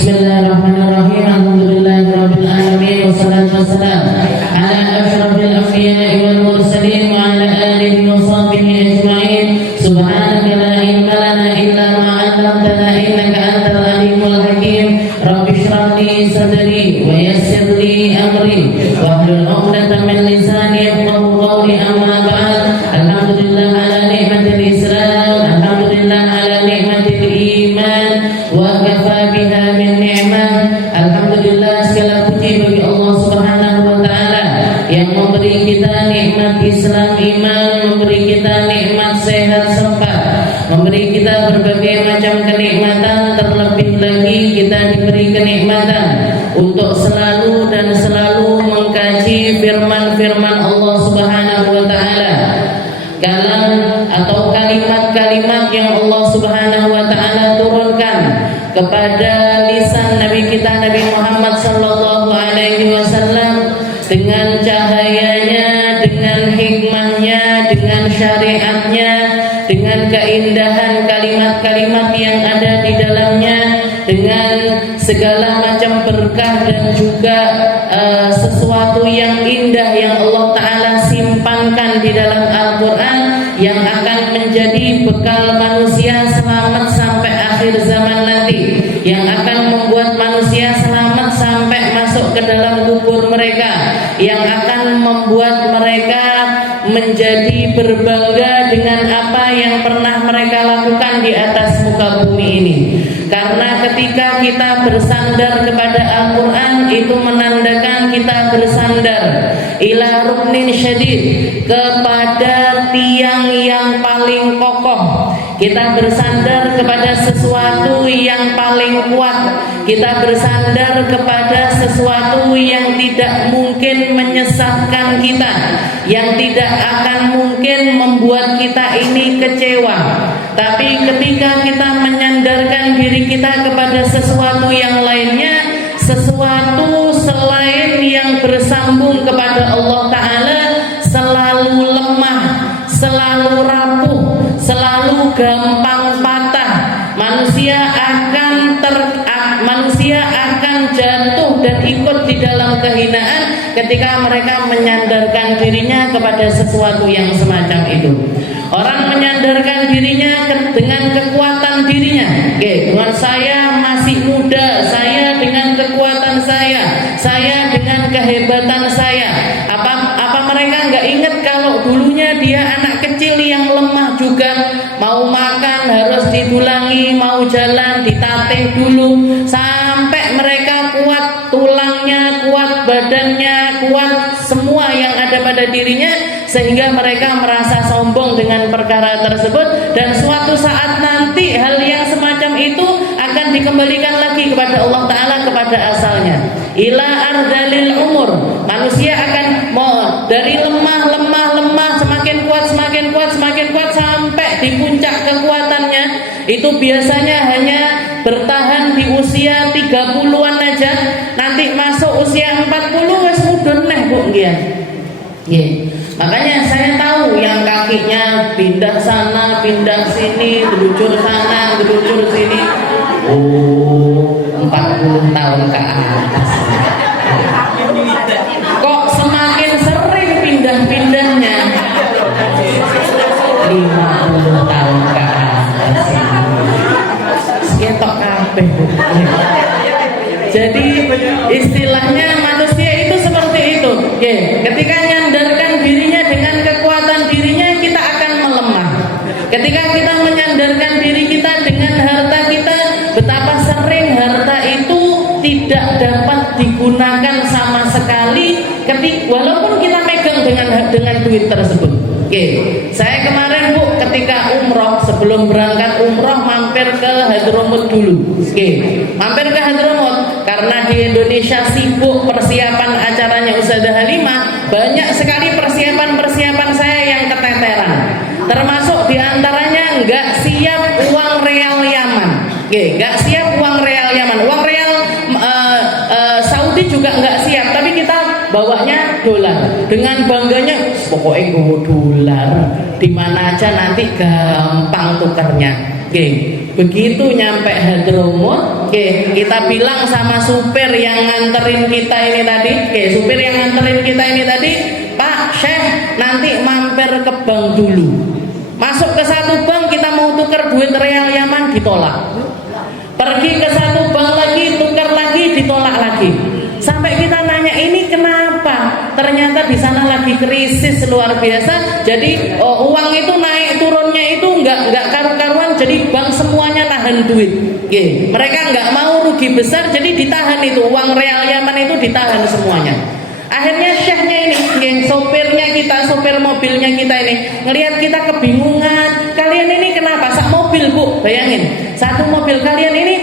Bismillahirrahmanirrahim. Alhamdulillahirabbil alamin wassalatu wassalamu ala asyrafil anbiya'i wal mursalin wa ala alihi wa sahbihi ajma'in. Subhanaka la ilma lana illa ma 'allamtana innaka antal alimul hakim. Rabbi shrah li sadri wa yassir li amri wahlul 'uqdatam min lisani yafqahu qawli. Amma ba'd. Alhamdulillah ala ni'matil Islam, alhamdulillah ala ni'matil iman wa kafa biha min ni'mah. Alhamdulillah, segala puji bagi Allah Subhanahu wa taala yang memberi kita nikmat Islam iman, memberi kita nikmat sehat sempat, memberi kita berbagai macam kenikmatan. Terlebih lagi kita diberi kenikmatan untuk selalu dan selalu mengkaji firman-firman Allah Subhanahu wa taala, kalam atau kalimat-kalimat yang Allah Subhanahu wa taala turunkan kepada lisan Nabi kita Nabi Muhammad sallallahu alaihi wasallam dengan cahayanya, dengan hikmahnya, dengan syariatnya, dengan keindahan kalimat-kalimat yang ada di dalamnya, dengan segala macam berkah dan juga sesuatu yang indah yang Allah Ta'ala simpankan di dalam Al-Quran yang akan menjadi bekal manusia selamat sampai akhir zaman nanti, yang akan membuat manusia selamat sampai masuk ke dalam kubur mereka, yang akan membuat mereka menjadi berbangga dengan apa yang pernah mereka lakukan di atas muka bumi ini. Karena ketika kita bersandar kepada Al-Quran, itu menandakan kita bersandar ila ruknin syadid, kepada tiang yang paling kokoh. Kita bersandar kepada sesuatu yang paling kuat. Kita bersandar kepada sesuatu yang tidak mungkin menyesatkan kita, yang tidak akan mungkin membuat kita ini kecewa. Tapi ketika kita menyandarkan diri kita kepada sesuatu yang lainnya, sesuatu selain yang bersambung kepada Allah Ta'ala, selalu lemah, selalu rapuh, selalu gampang patah. Manusia akan jatuh dan ikut di dalam kehinaan ketika mereka menyandarkan dirinya kepada sesuatu yang semacam itu. Orang menyandarkan dirinya dengan kekuatan dirinya. Dengan saya masih muda, saya dengan kekuatan saya dengan kehebatan saya. Apa mereka nggak ingat kalau dulunya dia anak kecil yang lemah juga, mau makan harus ditulangi, mau jalan ditatih dulu, sampai mereka kuat tulangnya, kuat badannya, kuat semua yang ada pada dirinya, sehingga mereka merasa sombong dengan perkara tersebut. Dan suatu saat nanti hal yang semacam itu akan dikembalikan lagi kepada Allah Ta'ala, kepada asalnya. Ila ardalil umur, manusia akan dari lemah, semakin kuat sampai di puncak kekuatannya. Itu biasanya hanya bertahan di usia 30-an aja. Nanti masuk usia 40 wes mudun neh Bu nggih. Makanya saya tahu yang kakinya pindah sana, pindah sini, gelucur sana, gelucur sini. 40 tahun ke atas. Kok semakin sering pindah-pindahnya? 50 tahun ke atas. Seketok kabeh. Jadi istilahnya manusia itu seperti itu. Ketika nyandarkan dirinya dengan kekuatan dirinya, kita akan melemah. Ketika kita menyandarkan diri kita dengan harta kita, betapa sering harta itu tidak dapat digunakan sama sekali walaupun kita megang dengan duit tersebut. Saya kemarin Bu ketika umroh, sebelum berangkat umroh mampir ke Hadramut dulu. Mampir ke Hadramut karena di Indonesia sibuk persiapan acaranya Ustazah Halimah, banyak sekali persiapan saya yang keteteran. Termasuk diantaranya nggak siap uang real Yaman. Nggak siap uang real Yaman. Uang real Saudi juga nggak siap, tapi kita bawanya dolar. Dengan bangganya, pokoknya gue dolar, di mana aja nanti gampang tukernya. Begitu nyampe Hadramut, kita bilang sama supir yang nganterin kita ini tadi, supir yang nganterin kita ini tadi, Pak Syekh nanti mampir ke bank dulu. Masuk ke satu bank, kita mau tukar duit real Yaman, ditolak. Pergi ke satu bank lagi, tukar lagi, ditolak lagi. Sampai kita nanya, ini kenapa? Ternyata di sana lagi krisis luar biasa. Jadi uang itu naik turunnya itu nggak karu-karuan. Jadi bank semuanya nahan duit. Mereka nggak mau rugi besar, jadi ditahan itu uang real Yaman itu ditahan semuanya. Akhirnya syekhnya ini, sopirnya kita, sopir mobilnya kita ini ngelihat kita kebingungan. Kalian ini kenapa? Sak mobil bu, bayangin satu mobil kalian ini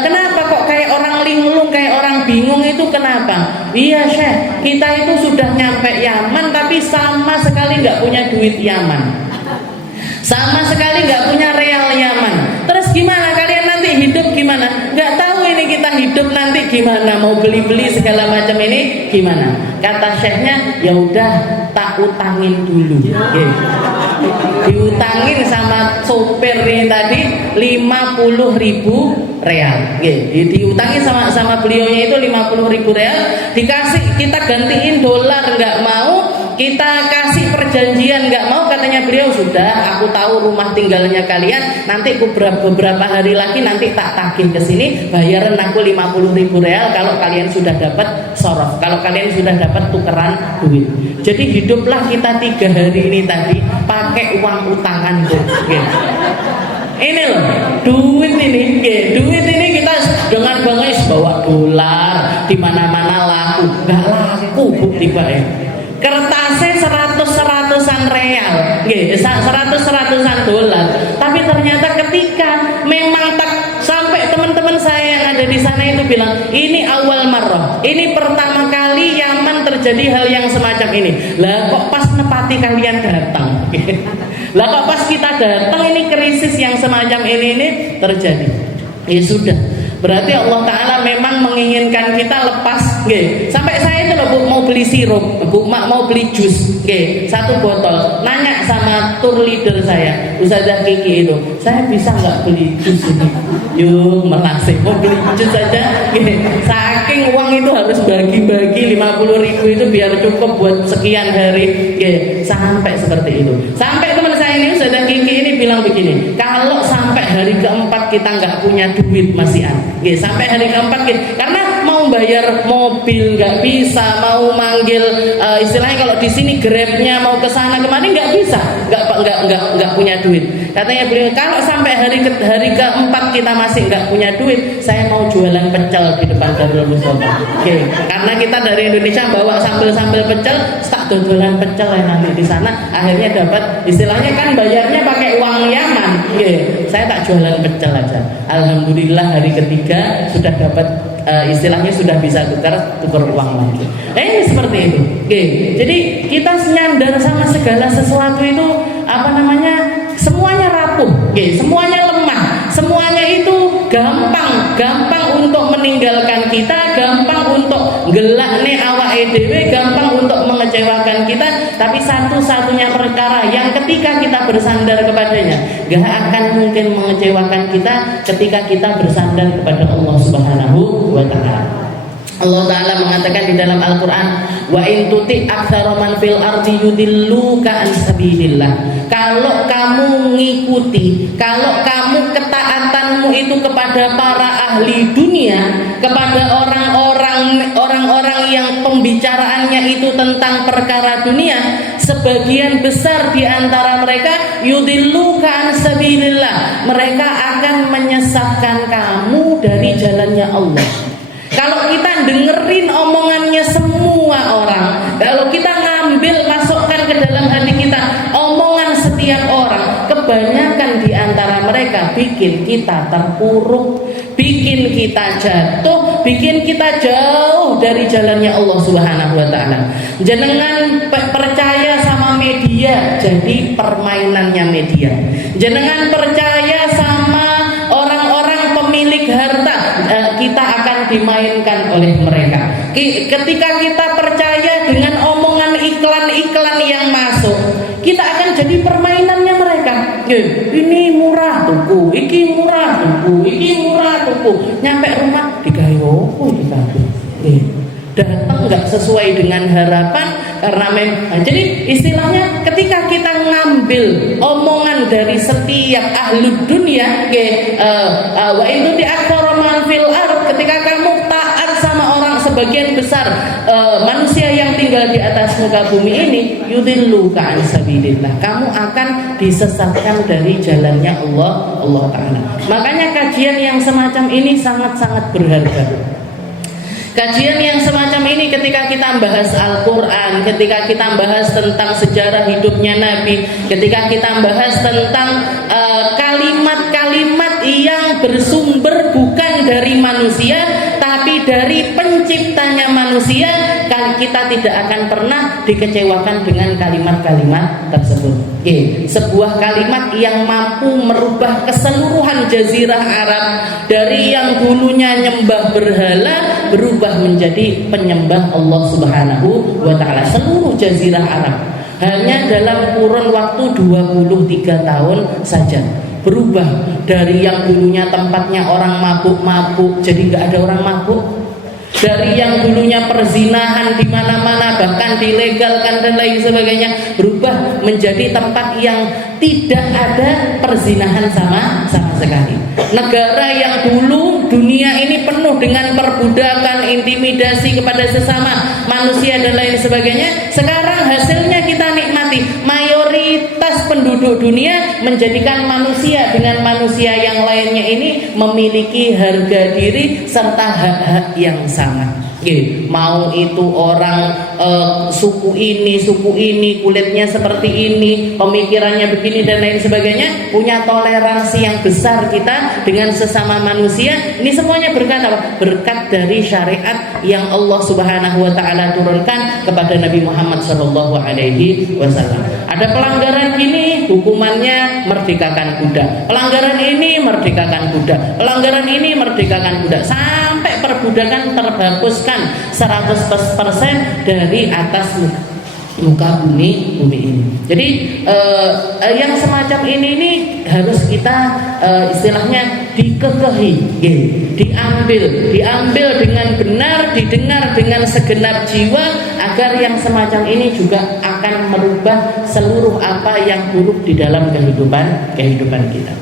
kenapa kok kayak orang linglung, kayak orang bingung itu kenapa? Iya Syekh, kita itu sudah nyampe Yaman tapi sama sekali nggak punya duit Yaman, sama sekali nggak punya real Yaman. Terus gimana kalian nanti hidup gimana? Nggak tahu ini kita hidup nanti gimana, mau beli-beli segala macam ini gimana? Kata syekhnya, ya udah tak utangin dulu. Diutangin sama sopir ini tadi 50.000 real. Diutangin sama beliaunya itu 50.000 real. Dikasih, kita gantiin dolar nggak mau, kita kasih perjanjian nggak mau. Katanya beliau, sudah aku tahu rumah tinggalnya kalian, nanti beberapa hari lagi nanti tak tagih ke sini, bayaran aku 50.000 real kalau kalian sudah dapat sorof, kalau kalian sudah dapat tukeran duit. Jadi hiduplah kita 3 hari ini tadi pakai uang utangan tuh. Ini loh duit ini, duit ini kita dengan bangga bawa dolar di mana-mana laku, nggak laku bukti pak ya. Kertasnya 100-100an real, 100-100an dolar. Tapi ternyata ketika memang sampai teman-teman saya yang ada di sana itu bilang, ini awal marrah, ini pertama kali Yaman terjadi hal yang semacam ini. Lah kok pas nepati kalian datang, lah kok pas kita datang ini krisis yang semacam ini terjadi. Ya sudah, berarti Allah Ta'ala memang menginginkan kita lepas. Sampai saya itu loh bu, mau beli sirup, bu, mau beli jus, satu botol. Nanya sama tour leader saya, Ustazah Kiki itu, saya bisa nggak beli jus ini? Yuk melasih, mau beli jus saja. Saking uang itu harus bagi-bagi 50.000 itu biar cukup buat sekian hari. Sampai seperti itu. Sampai teman saya ini Ustazah Kiki ini bilang begini, kalau sampai hari keempat kita nggak punya duit masihan, sampai hari keempat karena mau bayar mobil nggak bisa, mau manggil istilahnya kalau di sini Grabnya mau ke sana kemana nggak bisa, nggak punya duit. Katanya beliau, kalau sampai hari keempat kita masih nggak punya duit, saya mau jualan pecel di depan Darul Mustafa. Karena kita dari Indonesia bawa sambal pecel, tak jualan pecel ya nanti di sana. Akhirnya dapat, istilahnya kan bayarnya pakai uang Yaman. Saya tak jualan pecel aja. Alhamdulillah hari ketiga sudah dapat, istilahnya sudah bisa tukar uang lagi. Ini seperti itu. Jadi kita nyandar sama segala sesuatu itu semuanya rapuh, semuanya lemah, semuanya itu gampang untuk meninggalkan kita, gampang untuk gelakne awake dhewe, gampang untuk mengecewakan kita. Tapi satu-satunya perkara yang ketika kita bersandar kepadanya gak akan mungkin mengecewakan kita ketika kita bersandar kepada Allah Subhanahu wa Ta'ala. Allah Ta'ala mengatakan di dalam Al-Quran, wa in tuti aktsara man fil ardi yudilluka an sabilillah. Kalau kamu mengikuti, kalau kamu ketaatanmu itu kepada para ahli dunia, kepada orang-orang yang pembicaraannya itu tentang perkara dunia, sebagian besar di antara mereka yudilluka an sabilillah, mereka akan menyesatkan kamu dari jalannya Allah. Kalau kita dengerin omongannya semua orang, kalau kita ngambil masukkan ke dalam hati kita omongan setiap orang, kebanyakan di antara mereka bikin kita terpuruk, bikin kita jatuh, bikin kita jauh dari jalannya Allah Subhanahu wa Ta'ala. Jenengan percaya sama media, jadi permainannya media. Jenengan percaya sama orang-orang pemilik harta, kita akan dimainkan oleh mereka. Ketika kita percaya dengan omongan iklan-iklan yang masuk, kita akan jadi permainannya mereka. Ini murah tuku, iki murah tuku, iki murah tuku. Nyampe rumah digawe opo iki kabeh. Datang nggak sesuai dengan harapan karena jadi istilahnya ketika kita ngambil omongan dari setiap ahlud dunia wa itu di aktsara fil ard, ketika kamu taat sama orang sebagian besar manusia yang tinggal di atas muka bumi ini, yudilluka an sabilillah, kamu akan disesatkan dari jalannya Allah Ta'ala. Makanya kajian yang semacam ini sangat-sangat berharga. Kajian yang semacam ini ketika kita bahas Al-Quran, ketika kita bahas tentang sejarah hidupnya Nabi, ketika kita bahas tentang kalimat-kalimat yang bersumber bukan dari manusia tapi dari penciptanya manusia, kita tidak akan pernah dikecewakan dengan kalimat-kalimat tersebut. Sebuah kalimat yang mampu merubah keseluruhan jazirah Arab dari yang dulunya nyembah berhala berubah menjadi penyembah Allah Subhanahu wa Ta'ala. Seluruh jazirah Arab hanya dalam kurun waktu 23 tahun saja berubah dari yang dulunya tempatnya orang mabuk-mabuk jadi nggak ada orang mabuk, dari yang dulunya perzinahan di mana-mana bahkan dilegalkan dan lain sebagainya berubah menjadi tempat yang tidak ada perzinahan sama sekali. Negara yang dulu dunia ini penuh dengan perbudakan, intimidasi kepada sesama manusia dan lain sebagainya, sekarang hasilnya kita nikmati. Mayoritas penduduk dunia menjadikan manusia dengan manusia yang lainnya ini memiliki harga diri serta hak-hak yang sama. Mau itu orang suku ini kulitnya seperti ini, pemikirannya begini dan lain sebagainya, punya toleransi yang besar kita dengan sesama manusia. Ini semuanya berkat apa? Berkat dari syariat yang Allah Subhanahu wa Ta'ala turunkan kepada Nabi Muhammad sallallahu alaihi wasallam. Ada pelanggaran ini, hukumannya merdekakan budak. Pelanggaran ini merdekakan budak. Pelanggaran ini merdekakan budak sampai perbudakan terhapuskan 100% dari atas muka bumi ini. Jadi yang semacam ini harus kita istilahnya dikekehi, diambil dengan benar, didengar dengan segenap jiwa, agar yang semacam ini juga akan merubah seluruh apa yang buruk di dalam kehidupan kita.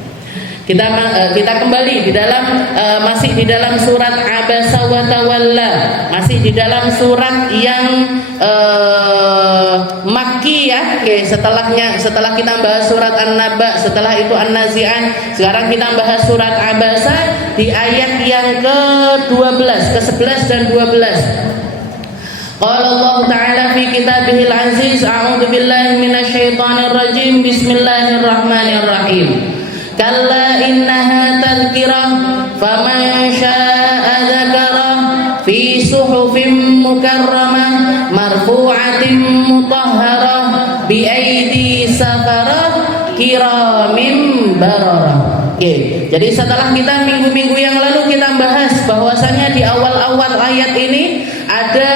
Kita kembali di dalam masih di dalam surat Abasa wa Tawalla, masih di dalam surat yang Makki ya. Setelah kita bahas surat An-Naba, setelah itu An-Nazi'an, sekarang kita bahas surat Abasa di ayat yang ke-12, ke-11 dan 12. Qala Allah Ta'ala fi kitabihil aziz, a'udzu billahi minasyaitonir rajim, bismillahirrahmanirrahim. Kalla innaha tadhkirah faman syaa'a dzakarah fi suhufin mukarramah marfu'atin mutahharah bi aidi safarah kiramin bararah. Jadi setelah kita minggu-minggu yang lalu kita bahas bahwasanya di awal-awal ayat ini ada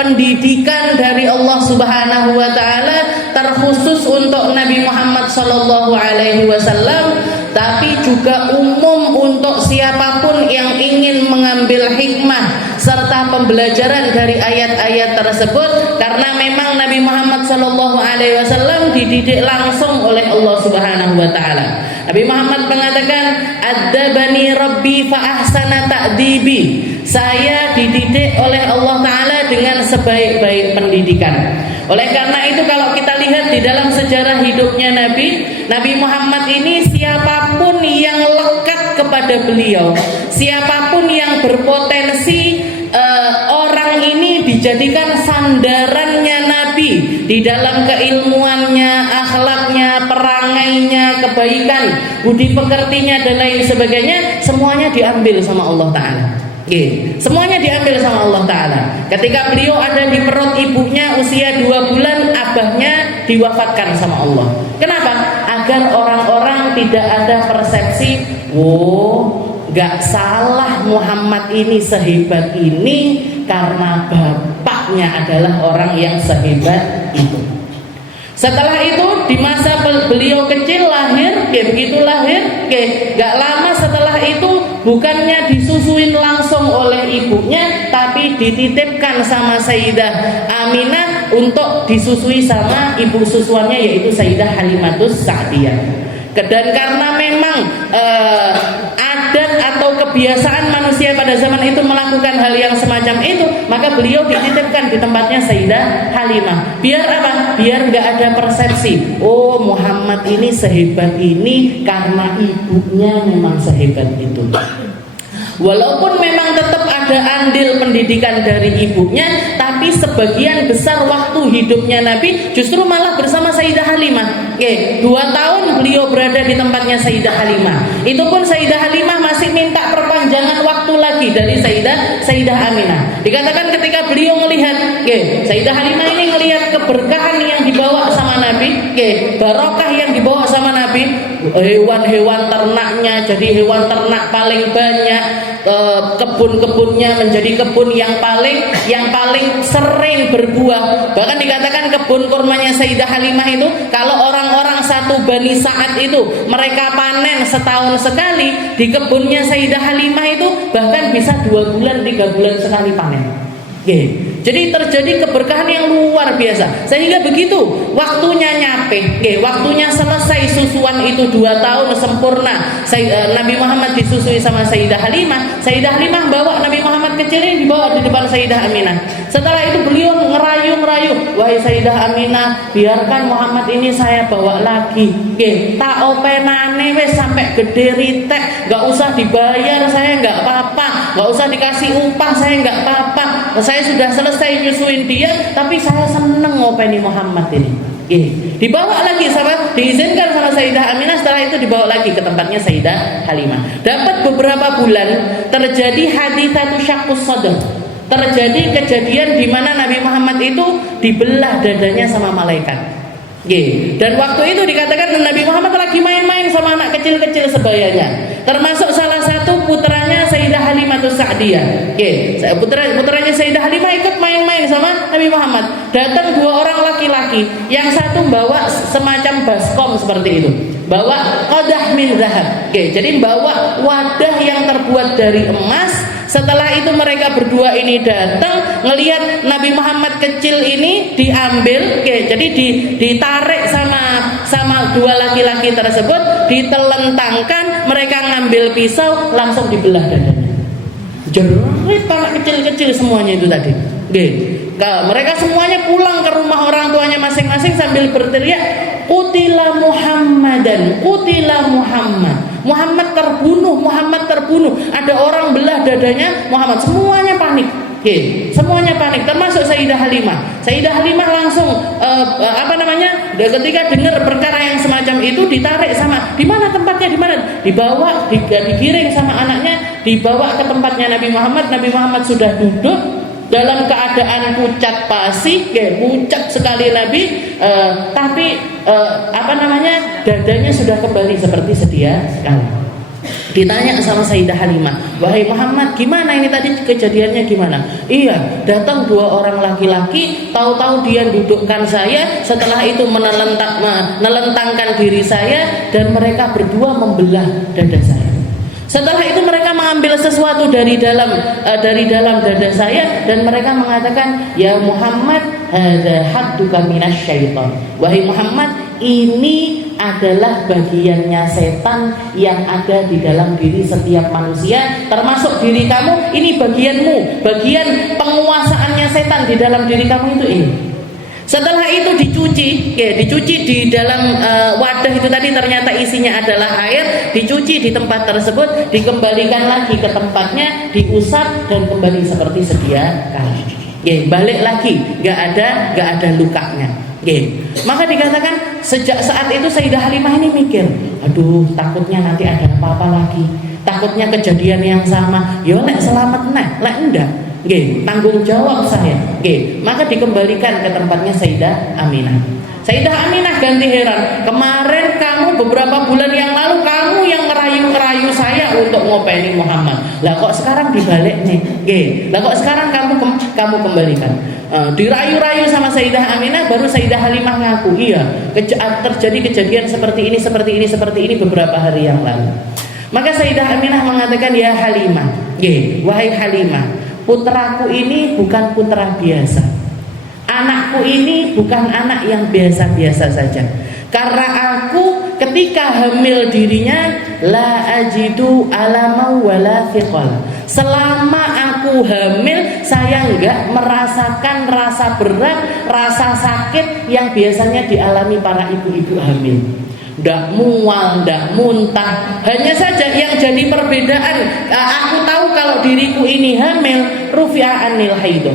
pendidikan dari Allah Subhanahu wa Ta'ala terkhusus untuk Nabi Muhammad sallallahu alaihi wasallam, tapi juga umum untuk siapapun yang ingin mengambil hikmah serta pembelajaran dari ayat-ayat tersebut, karena memang Nabi Muhammad sallallahu alaihi wasallam dididik langsung oleh Allah Subhanahu wa Ta'ala. Nabi Muhammad mengatakan, "Adzabani Rabbi fa ahsana ta'dibi." Saya dididik oleh Allah Ta'ala dengan sebaik-baik pendidikan. Oleh karena itu kalau kita lihat di dalam sejarah hidupnya Nabi Muhammad ini, siapapun yang lekat kepada beliau, siapapun yang berpotensi orang ini dijadikan sandarannya Nabi di dalam keilmuannya, akhlaknya, perangainya, kebaikan, budi pekertinya dan lain sebagainya, semuanya diambil sama Allah Ta'ala. Semuanya diambil sama Allah Ta'ala. Ketika beliau ada di perut ibunya usia 2 bulan, abahnya diwafatkan sama Allah. Kenapa? Agar orang-orang tidak ada persepsi, gak salah Muhammad ini sehebat ini karena bapaknya adalah orang yang sehebat itu. Setelah itu di masa beliau kecil lahir, begitu lahir, gak lama setelah itu bukannya disusuin langsung oleh ibunya, tapi dititipkan sama Sayyidah Aminah untuk disusui sama ibu susuannya, yaitu Sayyidah Halimatus Sa'diyah. Dan karena memang adat atau kebiasaan manusia pada zaman itu melakukan hal yang semacam itu, maka beliau dititipkan di tempatnya Sayyidah Halimah. Biar apa? Biar nggak ada persepsi, oh Muhammad ini sehebat ini karena ibunya memang sehebat itu. Walaupun memang tetap ada andil pendidikan dari ibunya, tapi sebagian besar waktu hidupnya Nabi justru malah bersama Sayyidah Halimah. 2 tahun beliau berada di tempatnya Sayyidah Halimah. Itu pun Sayyidah Halimah masih minta perpanjangan waktu lagi dari Sayyidah Aminah. Dikatakan ketika beliau melihat, Sayyidah Halimah ini melihat keberkahan yang dibawa sama Nabi, barokah yang dibawa sama Nabi, hewan-hewan ternaknya jadi hewan ternak paling banyak, kebun-kebunnya menjadi kebun yang paling sering berbuah. Bahkan dikatakan kebun kurmanya Sayyidah Halimah itu, kalau orang-orang satu Bani Sa'ad itu mereka panen setahun sekali, di kebunnya Sayyidah Halimah itu bahkan bisa 2 bulan 3 bulan sekali panen. Jadi terjadi keberkahan yang luar biasa, sehingga begitu waktunya nyampe, waktunya selesai susuan itu 2 tahun sempurna, Nabi Muhammad disusui sama Sayyidah Halimah. Sayyidah Halimah bawa Nabi Muhammad kecil ini, dibawa di depan Sayyidah Aminah. Setelah itu beliau ngerayu-ngerayu, wahai Sayyidah Aminah, biarkan Muhammad ini saya bawa lagi, tak openane wes sampai gede ritek, gak usah dibayar saya gak apa-apa, gak usah dikasih upah saya gak apa-apa, saya sudah selesai nyusuin dia, tapi saya seneng ngopeni Muhammad ini. Dibawa lagi sama, diizinkan sama Sayyidah Aminah. Setelah itu dibawa lagi ke tempatnya Sayyidah Halimah. Dapat beberapa bulan terjadi haditsatu syaqqus sadr. Terjadi kejadian di mana Nabi Muhammad itu dibelah dadanya sama malaikat. Dan waktu itu dikatakan Nabi Muhammad lagi main-main sama anak kecil-kecil sebayanya, termasuk salah satu putranya Sayyidah Halimatus Sa'diyah. Putranya Sayyidah Halimah ikut main-main sama Nabi Muhammad. Datang 2 orang laki-laki, yang satu bawa semacam baskom seperti itu, bawa qadah min zahab. Jadi bawa wadah yang terbuat dari emas. Setelah itu mereka berdua ini datang, ngelihat Nabi Muhammad kecil ini diambil, jadi ditarik sama 2 laki-laki tersebut, ditelentangkan, mereka ngambil pisau, langsung dibelah dadanya. Jerit anak kecil-kecil semuanya itu tadi. Mereka semuanya pulang ke rumah orang tuanya masing-masing sambil berteriak, "Qutila Muhammadan, qutila Muhammad." Muhammad terbunuh, Muhammad terbunuh. Ada orang belah dadanya Muhammad. Semuanya panik. Semuanya panik, termasuk Sayyidah Halimah. Sayyidah Halimah langsung ketika dengar perkara yang semacam itu, ditarik sama, di mana tempatnya, di mana? Dibawa, digiring sama anaknya, dibawa ke tempatnya Nabi Muhammad. Nabi Muhammad sudah duduk dalam keadaan pucat pasi, pucat sekali Nabi, tapi dadanya sudah kembali seperti sedia sekali. Ditanya sama Sayyidah Halimah, wahai Muhammad, gimana ini tadi kejadiannya gimana? Iya, datang 2 orang laki-laki, tahu-tahu dia dudukkan saya, setelah itu menelentangkan diri saya, dan mereka berdua membelah dada saya. Setelah itu mereka mengambil sesuatu dari dalam dada saya, dan mereka mengatakan, ya Muhammad, hadza hadduka minasyaiton. Wahai Muhammad, ini adalah bagiannya setan yang ada di dalam diri setiap manusia, termasuk diri kamu. Ini bagianmu, bagian penguasaannya setan di dalam diri kamu itu ini. Setelah itu dicuci di dalam wadah itu tadi, ternyata isinya adalah air, dicuci di tempat tersebut, dikembalikan lagi ke tempatnya, diusap dan kembali seperti sedia kala. Balik lagi, nggak ada lukanya. Maka dikatakan sejak saat itu Sayyidah Halimah ini mikir, aduh, takutnya nanti ada apa-apa lagi, takutnya kejadian yang sama. Yo nek selamat nek enggak. Tanggung jawab saya. Maka dikembalikan ke tempatnya Sayyidah Aminah. Sayyidah Aminah ganti heran, kemarin kamu beberapa bulan yang lalu kamu yang ngerayu-ngerayu saya aku untuk ngopeni Muhammad. Lah kok sekarang dibalik nih, nggih. Lah kok sekarang kamu kembalikan. Dirayu-rayu sama Sayyidah Aminah, baru Sayyidah Halimah ngaku, iya, terjadi kejadian seperti ini beberapa hari yang lalu. Maka Sayyidah Aminah mengatakan, ya Halimah, wahai Halimah, putraku ini bukan putra biasa. Anakku ini bukan anak yang biasa-biasa saja. Karena aku ketika hamil dirinya, la ajidu alama wala thiqal. Selama aku hamil, saya enggak merasakan rasa berat, rasa sakit yang biasanya dialami para ibu-ibu hamil. Ndak mual, ndak muntah. Hanya saja yang jadi perbedaan, aku tahu kalau diriku ini hamil, rufi'a anil haidah.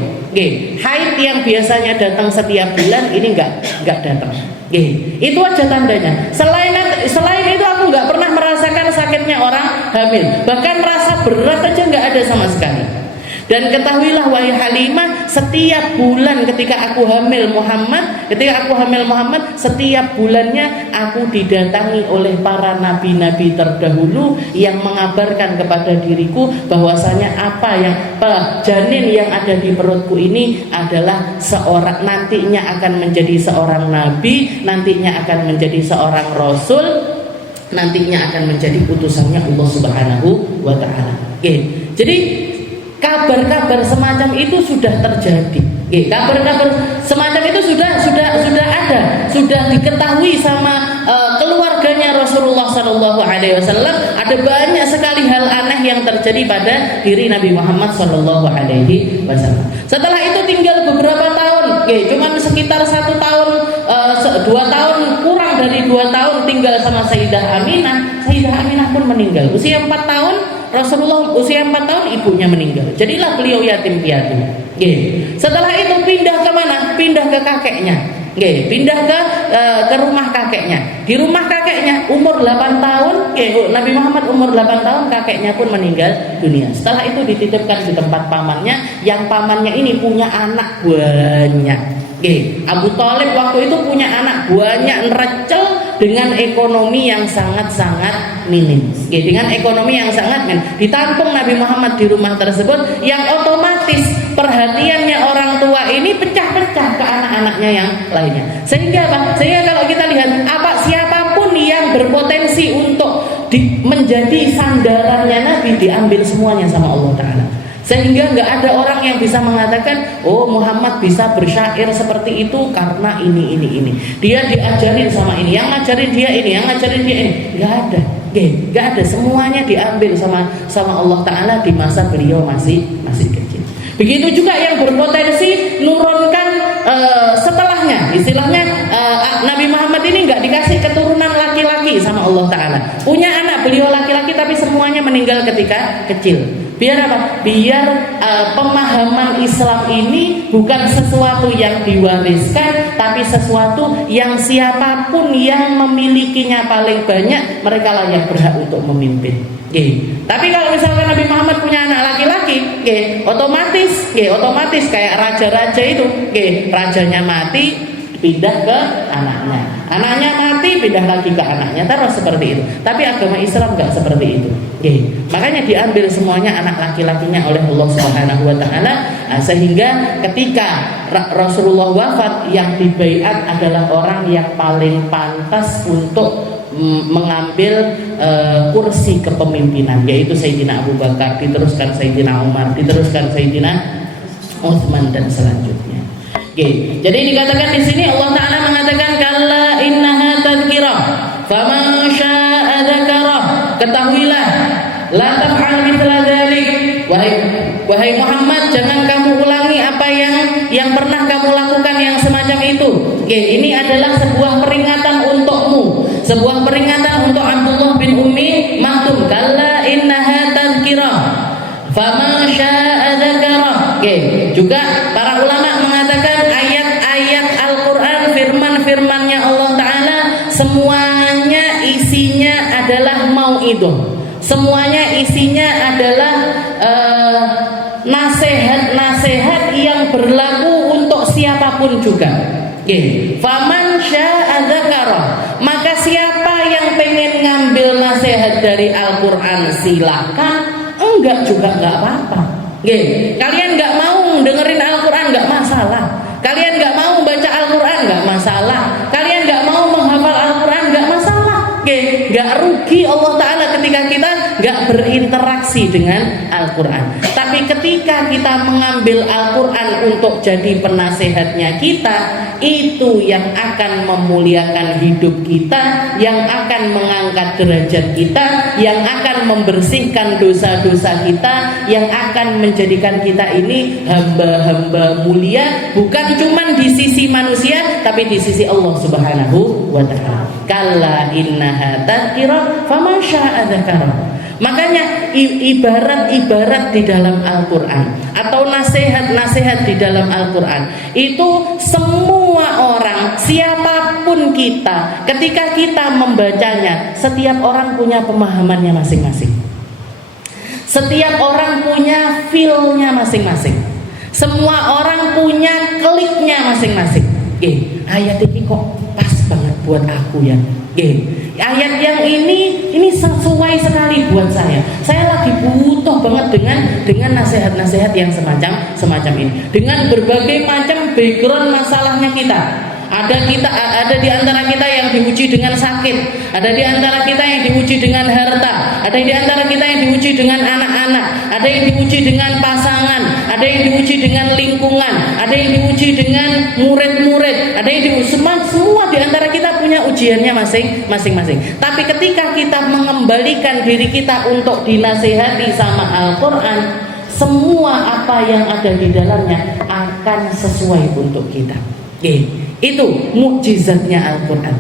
Haid yang biasanya datang setiap bulan ini enggak datang. Itu aja tandanya. Selain itu aku enggak pernah merasakan sakitnya orang hamil. Bahkan rasa berat aja enggak ada sama sekali. Dan ketahuilah wahai Halimah, setiap bulan ketika aku hamil Muhammad, setiap bulannya aku didatangi oleh para nabi-nabi terdahulu yang mengabarkan kepada diriku bahwasanya janin yang ada di perutku ini adalah seorang, nantinya akan menjadi seorang nabi, nantinya akan menjadi seorang rasul, nantinya akan menjadi utusannya Allah Subhanahu wa taala. Jadi kabar-kabar semacam itu sudah terjadi. Kabar-kabar semacam itu sudah ada, sudah diketahui sama keluarganya Rasulullah Sallallahu Alaihi Wasallam. Ada banyak sekali hal aneh yang terjadi pada diri Nabi Muhammad Sallallahu Alaihi Wasallam. Setelah itu tinggal beberapa tahun, cuman sekitar 1 tahun, 2 tahun, kurang dari 2 tahun tinggal sama Sayyidah Aminah. Sayyidah Aminah pun meninggal. Usia 4 tahun. Rasulullah usia 4 tahun ibunya meninggal. Jadilah beliau yatim piatu. Setelah itu pindah ke mana? Pindah ke kakeknya. Pindah ke rumah kakeknya. Di rumah kakeknya umur 8 tahun, Nabi Muhammad umur 8 tahun, kakeknya pun meninggal dunia. Setelah itu dititipkan di tempat pamannya, yang pamannya ini punya anak banyak. Abu Thalib waktu itu punya anak banyak, nerecel dengan ekonomi yang sangat-sangat minim. Dengan ekonomi yang sangat minim, ditampung Nabi Muhammad di rumah tersebut, yang otomatis perhatiannya orang tua ini pecah-pecah ke anak-anaknya yang lainnya. Sehingga kalau kita lihat siapapun yang berpotensi untuk menjadi sandarannya Nabi, diambil semuanya sama Allah Ta'ala. Sehingga nggak ada orang yang bisa mengatakan, oh Muhammad bisa bersyair seperti itu karena ini. Dia diajarin sama ini, yang ngajarin dia ini, yang ngajarin dia ini. Nggak ada. Semuanya diambil sama Allah Ta'ala di masa beliau masih kecil. Begitu juga yang berpotensi nurunkan setelahnya. Istilahnya Nabi Muhammad ini nggak dikasih keturunan laki-laki sama Allah Ta'ala. Punya anak beliau laki-laki tapi semuanya meninggal ketika kecil. Biar apa? Biar pemahaman Islam ini bukan sesuatu yang diwariskan, tapi sesuatu yang siapapun yang memilikinya paling banyak, mereka lah yang berhak untuk memimpin. Tapi kalau misalkan Nabi Muhammad punya anak laki-laki, otomatis kayak raja-raja itu, rajanya mati, pindah ke anaknya mati, pindah lagi ke anaknya, terus seperti itu. Tapi agama Islam nggak seperti itu. Makanya diambil semuanya anak laki-lakinya oleh Allah Subhanahu wa taala, sehingga ketika Rasulullah wafat, yang dibaiat adalah orang yang paling pantas untuk mengambil kursi kepemimpinan, yaitu Sayyidina Abu Bakar, diteruskan Sayyidina Umar, diteruskan Sayyidina Utsman dan selanjutnya. Jadi dikatakan di sini Allah Ta'ala mengatakan, kalla innaha tadhkirah faman syaa'a dzakarah. Ketahuilah, la taf'al mithla dzalik. Wahai Muhammad, jangan kamu ulangi apa yang pernah kamu lakukan yang semacam itu. Ini adalah sebuah peringatan untukmu, sebuah peringatan untuk Abdullah bin Ummi Maktum. Kalla innaha tadhkirah faman syaa'a dzakarah. Juga para ulama mengatakan ayat-ayat Al-Quran, firman-firmannya Allah Ta'ala, semuanya isinya adalah mau'idah. Semuanya isinya adalah nasihat-nasihat yang berlaku untuk siapapun juga. Faman syaa'a dzakara, maka siapa yang pengen ngambil nasihat belajar dari Al-Quran silahkan, enggak juga enggak apa-apa. Kalian enggak mau dengerin Al-Quran enggak masalah. Kalian enggak mau baca Al-Quran enggak masalah. Kalian enggak mau menghafal Al-Quran enggak masalah. Enggak rugi Allah Ta'ala ketika kita enggak berinteraksi dengan Al-Quran. Tapi ketika kita mengambil Al-Quran untuk jadi penasehatnya kita, itu yang akan memuliakan hidup kita, yang akan mengangkat derajat kita, yang akan membersihkan dosa-dosa kita, yang akan menjadikan kita ini hamba-hamba mulia, bukan cuma di sisi manusia tapi di sisi Allah Subhanahu wa Ta'ala. Kalla innaha tadhkirah faman syaa'a dzakara. Makanya ibarat-ibarat di dalam Al-Quran atau nasihat-nasihat di dalam Al-Quran itu semua orang, siapapun kita, ketika kita membacanya, setiap orang punya pemahamannya masing-masing. Setiap orang punya feel-nya masing-masing. Semua orang punya kliknya masing-masing. Ayat ini kok pas banget buat aku ya. Ayat yang ini sesuai sekali buat saya. Saya lagi butuh banget dengan nasihat-nasihat yang semacam ini. Dengan berbagai macam background masalahnya kita. Ada di antara kita yang diuji dengan sakit, ada di antara kita yang diuji dengan harta, ada di antara kita yang diuji dengan anak-anak, ada yang diuji dengan pasangan, ada yang diuji dengan lingkungan, ada yang diuji dengan murid-murid, ada yang semua di antara kita punya ujiannya masing-masing. Tapi ketika kita mengembalikan diri kita untuk dinasihati sama Al-Quran, semua apa yang ada di dalamnya akan sesuai untuk kita. Itu mukjizatnya Al-Quran.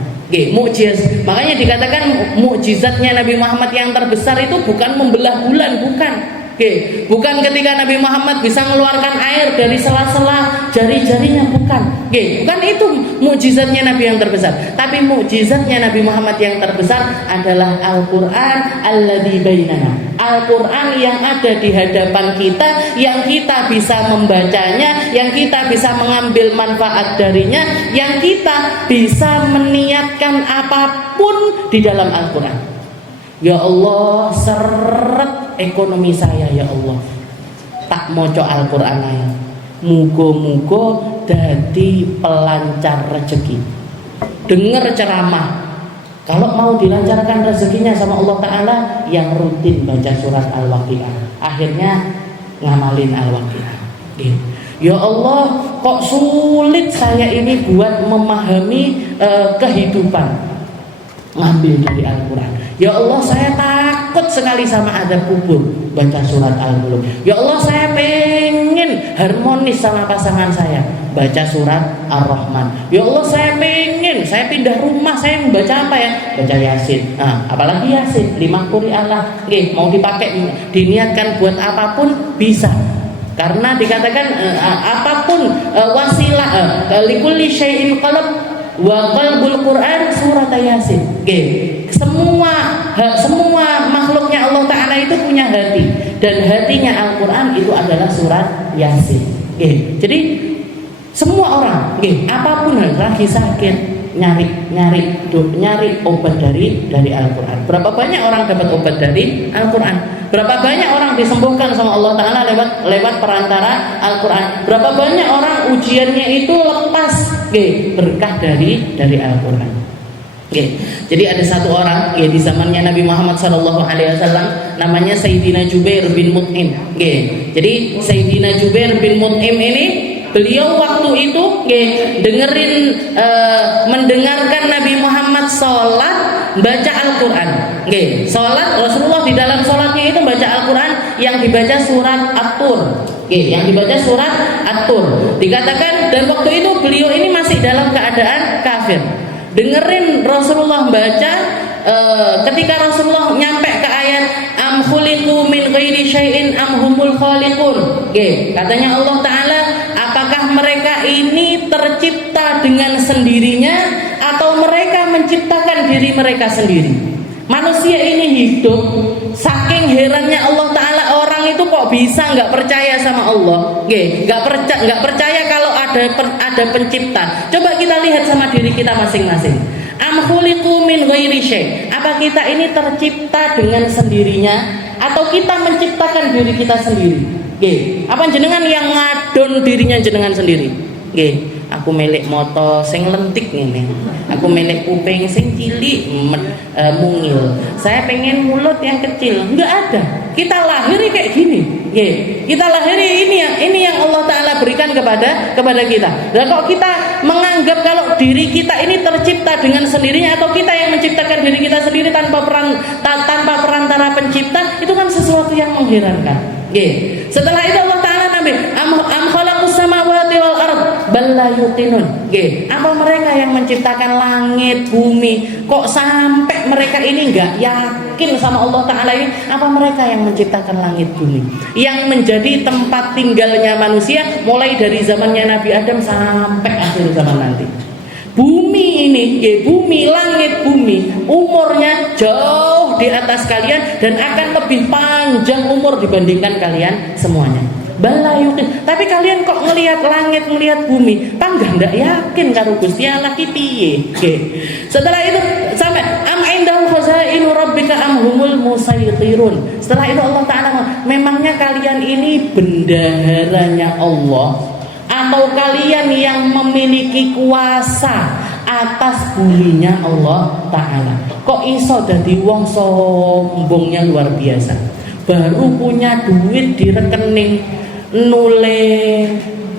Mukjizat. Makanya dikatakan mukjizatnya Nabi Muhammad yang terbesar itu bukan membelah bulan, bukan. Bukan ketika Nabi Muhammad bisa mengeluarkan air dari sela-sela jari-jarinya, bukan. Bukan itu mukjizatnya Nabi yang terbesar. Tapi mukjizatnya Nabi Muhammad yang terbesar adalah Al-Quran alladzi bainana. Al-Quran yang ada di hadapan kita, yang kita bisa membacanya, yang kita bisa mengambil manfaat darinya, yang kita bisa meniatkan apapun di dalam Al-Quran. Ya Allah, seret ekonomi saya ya Allah, tak moco Al-Quran aja. Mugo-mugo dadi pelancar rezeki. Dengar ceramah, kalau mau dilancarkan rezekinya sama Allah Ta'ala, yang rutin baca surat Al-Waqiah, akhirnya ngamalin Al-Waqiah. Ya Allah, kok sulit saya ini buat memahami kehidupan, ngambil dari Al-Quran. Ya Allah, saya takut sekali sama adab kubur, baca surat Al-Mulk. Ya Allah, saya pengen harmonis sama pasangan saya, baca surat Ar-Rahman. Ya Allah, saya pindah rumah, saya membaca apa ya? Baca Yasin. Apalagi Yasin, 5 quri Allah. Mau dipakai, diniatkan buat apapun bisa. Karena dikatakan apapun wasilah likulli syai'in qalb wa qalbul Quran surat Yasin. Semua makhluknya Allah Ta'ala itu punya hati, dan hatinya Al-Quran itu adalah surat Yasin. Jadi semua orang, apapun lagi sakit, nyari obat dari Al-Quran. Berapa banyak orang dapat obat dari Al-Quran? Berapa banyak orang disembuhkan sama Allah Ta'ala lewat perantara Al-Quran? Berapa banyak orang ujiannya itu lepas berkah dari Al-Quran? Jadi ada satu orang di zamannya Nabi Muhammad SAW, namanya Sayyidina Jubair bin Mut'im. Jadi Sayyidina Jubair bin Mut'im ini, beliau waktu itu mendengarkan Nabi Muhammad sholat baca Al-Quran. Sholat, Rasulullah di dalam sholatnya itu baca Al-Quran, yang dibaca surat At-Tur. Yang dibaca surat At-Tur. Dikatakan, dan waktu itu beliau ini masih dalam keadaan kafir. Dengerin Rasulullah baca, ketika Rasulullah nyampe ke ayat am khuliqu min ghairi syai'in am humul khaliqun. Katanya Allah Ta'ala, apakah mereka ini tercipta dengan sendirinya atau mereka menciptakan diri mereka sendiri? Manusia ini hidup, saking herannya Allah Ta'ala, orang itu kok bisa nggak percaya sama Allah, nggak percaya kalau ada pencipta. Coba kita lihat sama diri kita masing-masing. Am khuliqu min ghairi syai', Apa kita ini tercipta dengan sendirinya atau kita menciptakan diri kita sendiri? Nggih. Apa jenengan yang ngadon dirinya jenengan sendiri? Nggih. Aku milik moto sing lentik ngene. Aku milik kuping sing cilik mungil. Saya pengen mulut yang kecil. Enggak ada. Kita lahiri kayak gini. Nggih. Kita lahiri ini yang Allah Taala berikan kepada kita. Dan kok kita menganggap kalau diri kita ini tercipta dengan sendirinya atau kita yang menciptakan diri kita sendiri tanpa perantara pencipta, itu kan sesuatu yang mengherankan. Nggih. Setelah itu Allah Taala nabi am khalaqus samawati wal ard bal la yuqinun. Nggih. Apa mereka yang menciptakan langit, bumi? Kok sampai mereka ini enggak yakin sama Allah Taala ini? Apa mereka yang menciptakan langit, bumi? Yang menjadi tempat tinggalnya manusia mulai dari zamannya Nabi Adam sampai akhir zaman nanti. Bumi ini, bumi, langit, bumi, umurnya jauh di atas kalian dan akan lebih panjang umur dibandingkan kalian semuanya. Balayukin. Tapi kalian kok ngelihat langit, ngelihat bumi, ndak yakin karo Gusti Allah ki piye? Setelah itu sampai am indahu khazainu rabbika am humul musaytirun. Setelah itu Allah Taala, memangnya kalian ini bendaharanya Allah atau kalian yang memiliki kuasa atas buminya Allah Ta'ala? Kok iso dadi wong sombongnya luar biasa, baru punya duit di rekening nule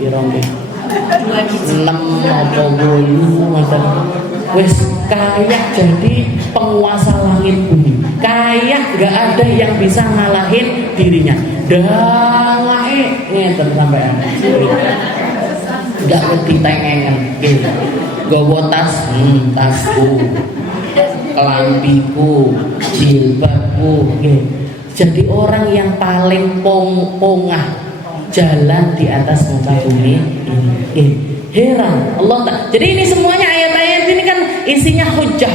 pirombe 6 apa 8 ngoten, wis kayak jadi penguasa langit bumi, kayak gak ada yang bisa ngalahin dirinya. Dalae ngeten sampean. Gak ngerti tengengen gitu. Gowo tasku, kelampiku, jilbabku gitu. Jadi orang yang paling pongah jalan di atas muka bumi ini. Heran Allah tak. Jadi ini semuanya ayat-ayat ini kan isinya hujah.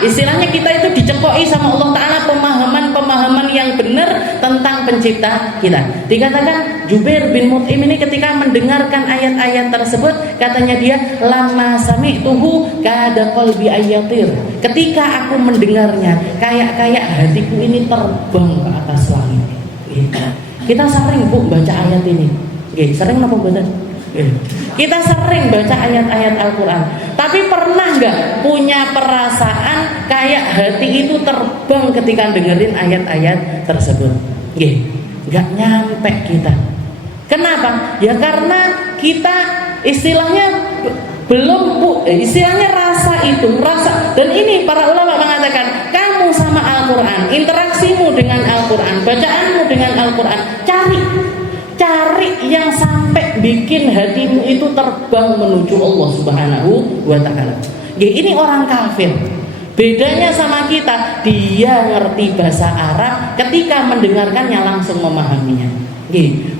Istilahnya kita itu dicekoki sama Allah Ta'ala pemahaman yang benar tentang pencipta kita. Dikatakan Jubair bin Mut'im ini ketika mendengarkan ayat-ayat tersebut, katanya dia lama sami'tuhu kada qalbi ayatir. Ketika aku mendengarnya, kayak hatiku ini terbang ke atas langit. Kita sering baca ayat ini. Sering apa baca? Kita sering baca ayat-ayat Al-Quran, tapi pernah nggak punya perasaan kayak hati itu terbang ketika dengerin ayat-ayat tersebut? Nggak nyampe kita. Kenapa? Ya karena kita istilahnya belum istilahnya rasa. Dan ini para ulama mengatakan, kamu sama Al-Quran, interaksimu dengan Al-Quran, bacaanmu dengan Al-Quran, cari yang sampai bikin hatimu itu terbang menuju Allah Subhanahu wa Ta'ala. Ini orang kafir. Bedanya sama kita, dia ngerti bahasa Arab, ketika mendengarkannya langsung memahaminya.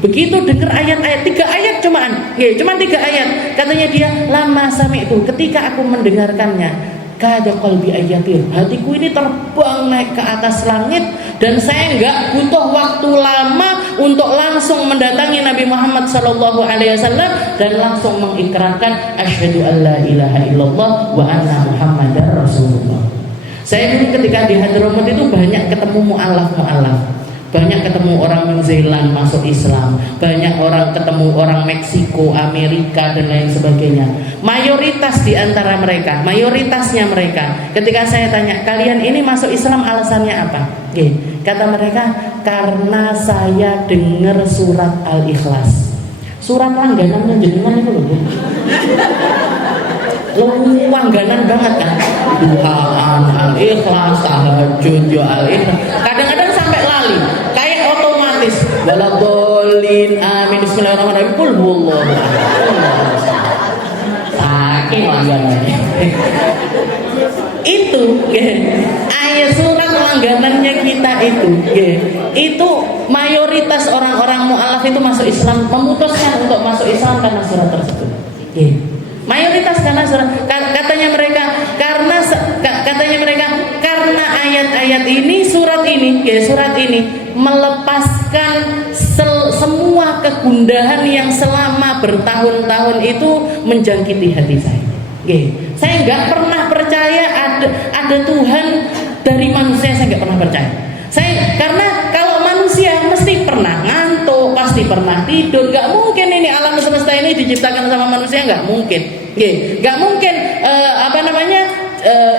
Begitu dengar ayat-ayat, 3 ayat cuma 3 ayat, katanya dia lama sami itu, ketika aku mendengarkannya kada qalbi ayatir, hatiku ini terbang naik ke atas langit, dan saya nggak butuh waktu lama untuk langsung mendatangi Nabi Muhammad SAW dan langsung mengikrarkan asyhadu alla ilaha illallah wa anna muhammadar rasulullah. Saya dulu ketika di Hadramaut itu banyak ketemu mu'alaf, banyak ketemu orang New Zealand masuk Islam, banyak orang ketemu orang Meksiko, Amerika dan lain sebagainya. Mayoritasnya mereka, ketika saya tanya, kalian ini masuk Islam alasannya apa? Kata mereka, karena saya dengar surat Al-Ikhlas. Surat langganan jenengan itu loh. Langganan banget kan? Duhaan Al-Ikhlas, tahajud ya Al-Ikhlas. Kadang-kadang sampai lali, kayak otomatis. Waladhdallin amin bismillahirrahmanirrahim qul huwallahu ahad. Saking langganannya. Itu ayat surat langganannya kita itu mayoritas orang-orang mu'alaf itu masuk Islam, memutuskan untuk masuk Islam karena surat tersebut. Mayoritas karena surat, katanya mereka karena ayat-ayat ini, surat ini melepaskan semua kegundahan yang selama bertahun-tahun itu menjangkiti hati saya. Saya nggak pernah percaya ada Tuhan dari manusia, saya nggak pernah percaya. Karena kalau manusia mesti pernah ngantuk, pasti pernah tidur. Nggak mungkin ini alam semesta ini diciptakan sama manusia, nggak mungkin. Nggak mungkin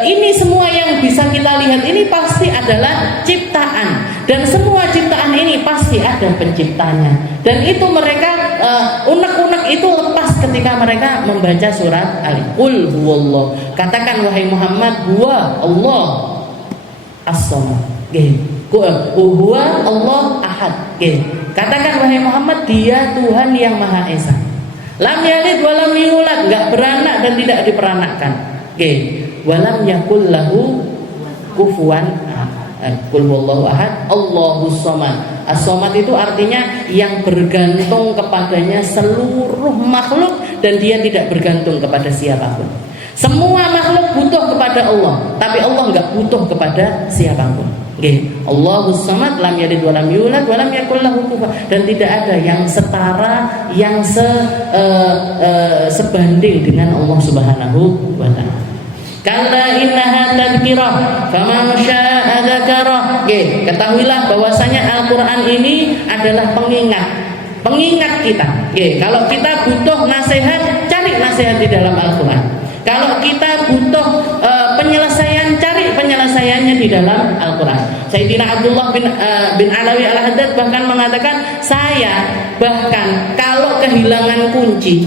ini semua yang bisa kita lihat ini pasti adalah ciptaan, dan semua ciptaan ini pasti ada penciptanya. Dan itu mereka unek-unek itu lepas ketika mereka membaca surat Alif. Qul huwallah. Katakan wahai Muhammad, huwa Allah as-samad. Huwa Allah ahad. Katakan wahai Muhammad, dia Tuhan yang Maha Esa. Lam yalid wa lam yulad, enggak beranak dan tidak diperanakkan. Walam yakul lahu kufuwan ahad. Qul huwallahu ahad, Allahus samad. As-samad itu artinya yang bergantung kepadanya seluruh makhluk dan dia tidak bergantung kepada siapapun. Semua makhluk butuh kepada Allah, tapi Allah enggak butuh kepada siapapun. Allahus samad, lam yalid wa lam yulad wa lam yakul lahu kufuwan, dan tidak ada yang setara, yang sebanding dengan Allah Subhanahu wa taala. Kalla innaha tadhkirah faman syaa'a dzakarah. Ketahuilah bahwasanya Al-Qur'an ini adalah pengingat kita. Kalau kita butuh nasihat, cari nasihat di dalam Al-Qur'an. Kalau kita butuh penyelesaian, cari penyelesaiannya di dalam Al-Quran. Sayyidina Abdullah bin Alawi Al-Haddad bahkan mengatakan, saya bahkan kalau kehilangan kunci